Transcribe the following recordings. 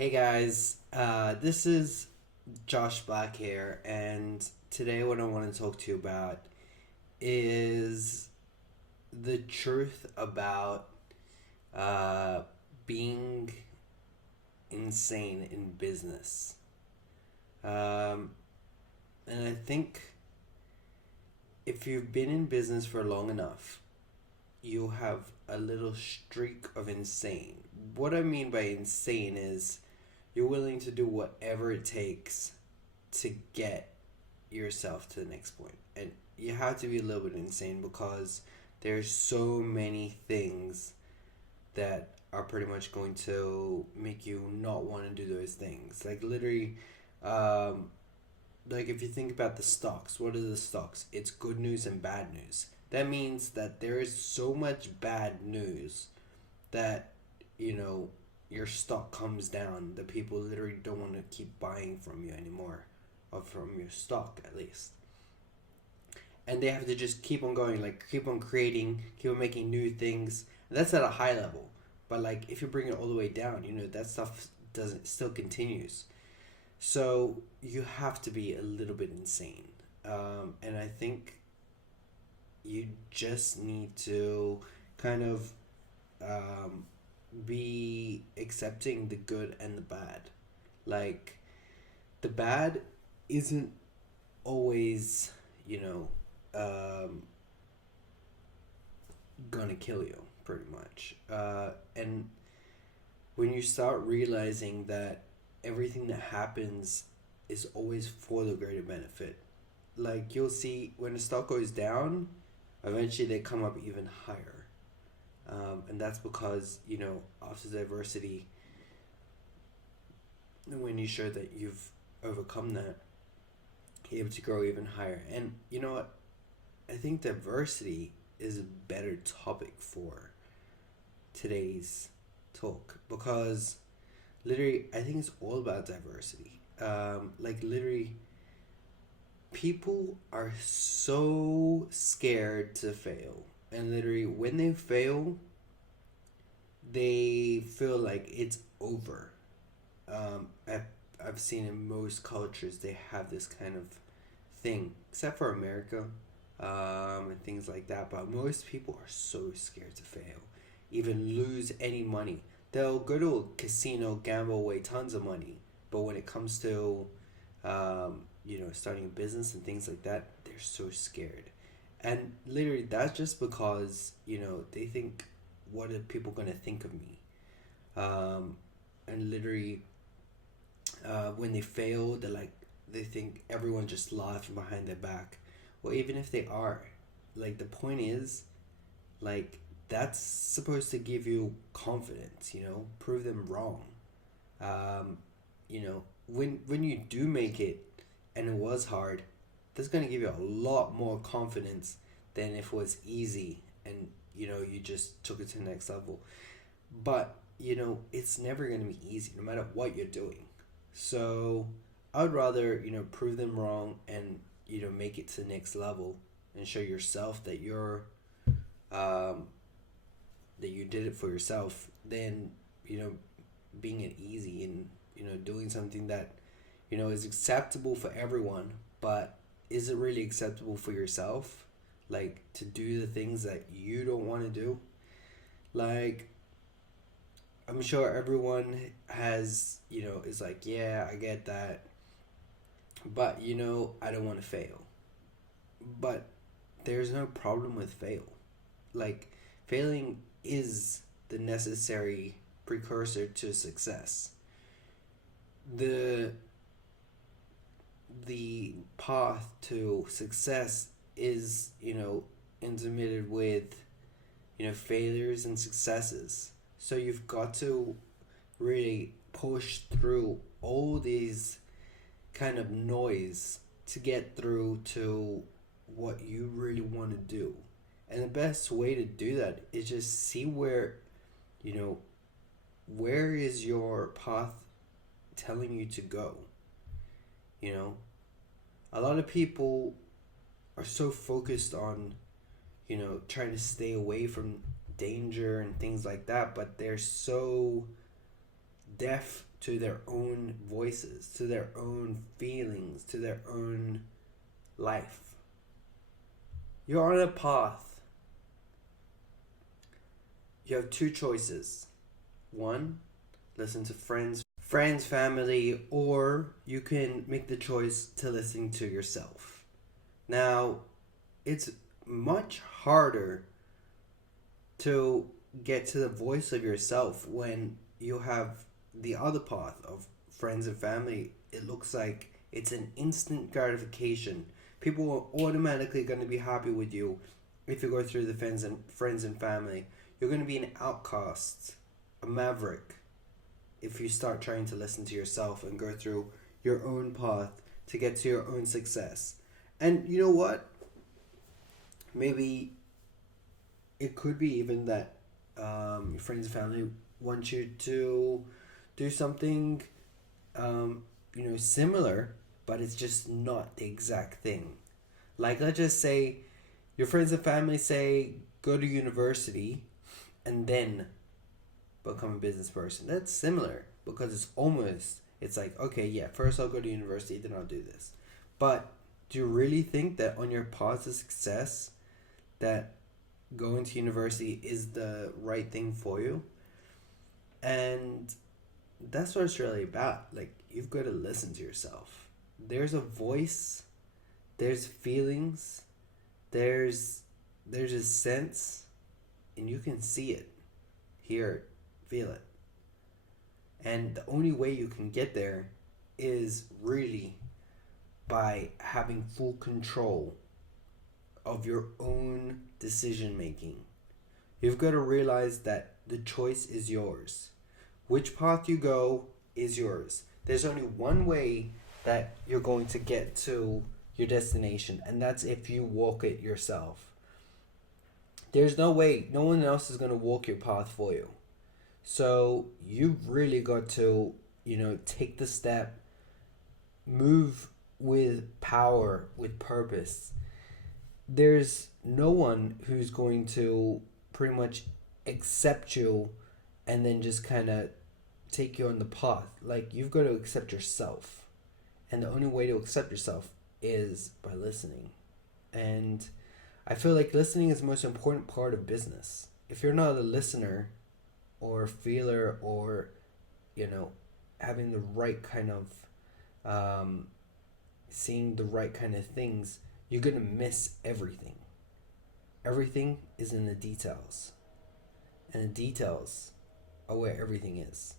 Hey guys, this is Josh Black here, and today what I want to talk to you about is the truth about uh, being insane in business. Um, and I think if you've been in business for long enough, you'll have a little streak of insane. What I mean by insane is you're willing to do whatever it takes to get yourself to the next point. And you have to be a little bit insane because there's so many things that are pretty much going to make you not want to do those things. Like literally, um, like if you think about the stocks, what are the stocks? It's good news and bad news. That means that there is so much bad news that you know your stock comes down, the people literally don't want to keep buying from you anymore, or from your stock at least, and they have to just keep on going, like keep on creating, keep on making new things. And that's at a high level, but like if you bring it all the way down, that stuff doesn't still continues. So you have to be a little bit insane, and I think you just need to kind of um, be accepting the good and the bad. Like the bad isn't always, you know, gonna kill you pretty much. And when you start realizing that everything that happens is always for the greater benefit, like you'll see when the stock goes down, eventually they come up even higher. And that's because, after diversity, when you show that you've overcome that, you're able to grow even higher. And you know what? I think diversity is a better topic for today's talk because literally, I think it's all about diversity. Like, literally, people are so scared to fail. And literally, when they fail, they feel like it's over. I've seen in most cultures they have this kind of thing, except for America, and things like that. But most people are so scared to fail, even lose any money. They'll go to a casino, gamble away tons of money, but when it comes to, starting a business and things like that, they're so scared. And literally, that's just because they think, what are people gonna think of me? And literally, when they fail, they think everyone just laughing behind their back. Well, even if they are, like the point is, like that's supposed to give you confidence. Prove them wrong. When you do make it, and it was hard, that's gonna give you a lot more confidence than if it was easy and you just took it to the next level. But it's never gonna be easy no matter what you're doing. So I would rather prove them wrong and make it to the next level and show yourself that um, you did it for yourself than being it easy and doing something that is acceptable for everyone, but is it really acceptable for yourself? Like to do the things that you don't want to do. Like I'm sure everyone has is like, yeah, I get that, but I don't want to fail. But there's no problem with fail. Like failing is the necessary precursor to success. The the path to success is intermittent with failures and successes. So you've got to really push through all these kind of noise to get through to what you really want to do. And the best way to do that is just see you know, where is your path telling you to go? You know, a lot of people are so focused on, trying to stay away from danger and things like that, but they're so deaf to their own voices, to their own feelings, to their own life. You're on a path. You have two choices. One, listen to friends, family, or you can make the choice to listen to yourself. Now, it's much harder to get to the voice of yourself when you have the other path of friends and family. It looks like it's an instant gratification. People are automatically going to be happy with you if you go through the friends and family. You're going to be an outcast, a maverick, if you start trying to listen to yourself and go through your own path to get to your own success. And you know what? Maybe it could be even that your friends and family want you to do something, similar, but it's just not the exact thing. Like, let's just say your friends and family say go to university and then become a business person. That's similar because it's like, okay, yeah, first I'll go to university, then I'll do this. But do you really think that on your path to success that going to university is the right thing for you? And that's what it's really about. Like, you've got to listen to yourself. There's a voice, there's feelings, there's a sense, and you can see it, hear it, feel it. And the only way you can get there is really by having full control of your own decision making. You've got to realize that the choice is yours. Which path you go is yours. There's only one way that you're going to get to your destination, and that's if you walk it yourself. There's no way, no one else is going to walk your path for you. So you've really got to, take the step, move with power, with purpose. There's no one who's going to pretty much accept you and then just kind of take you on the path. Like, you've got to accept yourself. And the only way to accept yourself is by listening. And I feel like listening is the most important part of business. If you're not a listener or feeler or, having the right kind of, seeing the right kind of things, you're going to miss everything. Everything is in the details. And the details are where everything is.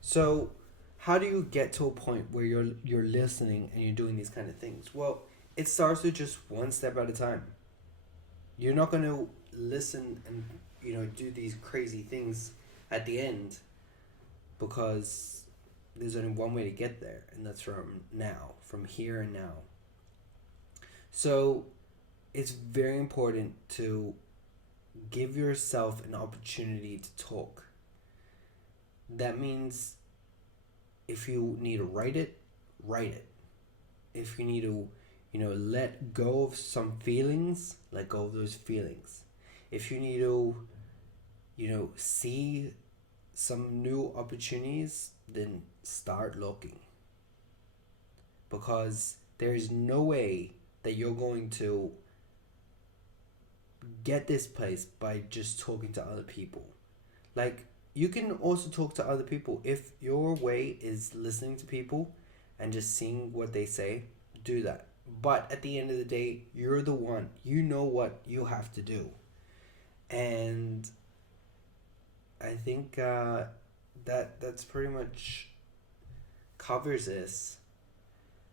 So, how do you get to a point where you're listening and you're doing these kind of things? Well, it starts with just one step at a time. You're not going to listen and do these crazy things at the end because there's only one way to get there, and that's from here and now. So it's very important to give yourself an opportunity to talk. That means if you need to write it, write it. If you need to, let go of some feelings, let go of those feelings. If you need to, see some new opportunities, then start looking. Because there is no way that you're going to get this place by just talking to other people. Like, you can also talk to other people. If your way is listening to people and just seeing what they say, do that. But at the end of the day, you're the one. You know what you have to do. And I think that's pretty much covers this.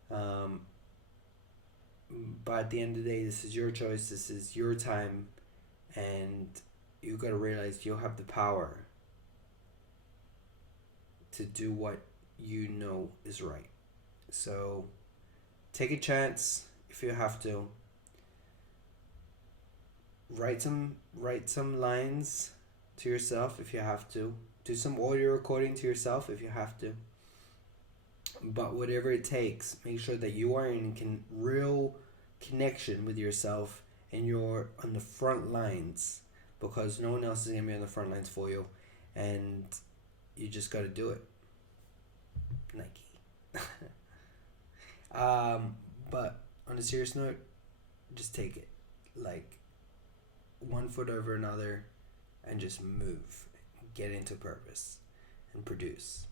But at the end of the day, this is your choice. This is your time. And you got to realize you'll have the power to do what you know is right. So take a chance if you have to. Write some lines to yourself if you have to. Do some audio recording to yourself if you have to. But whatever it takes, make sure that you are in real connection with yourself and you're on the front lines, because no one else is going to be on the front lines for you, and you just got to do it. Nike. But on a serious note, just take it like one foot over another and just move, get into purpose, and produce.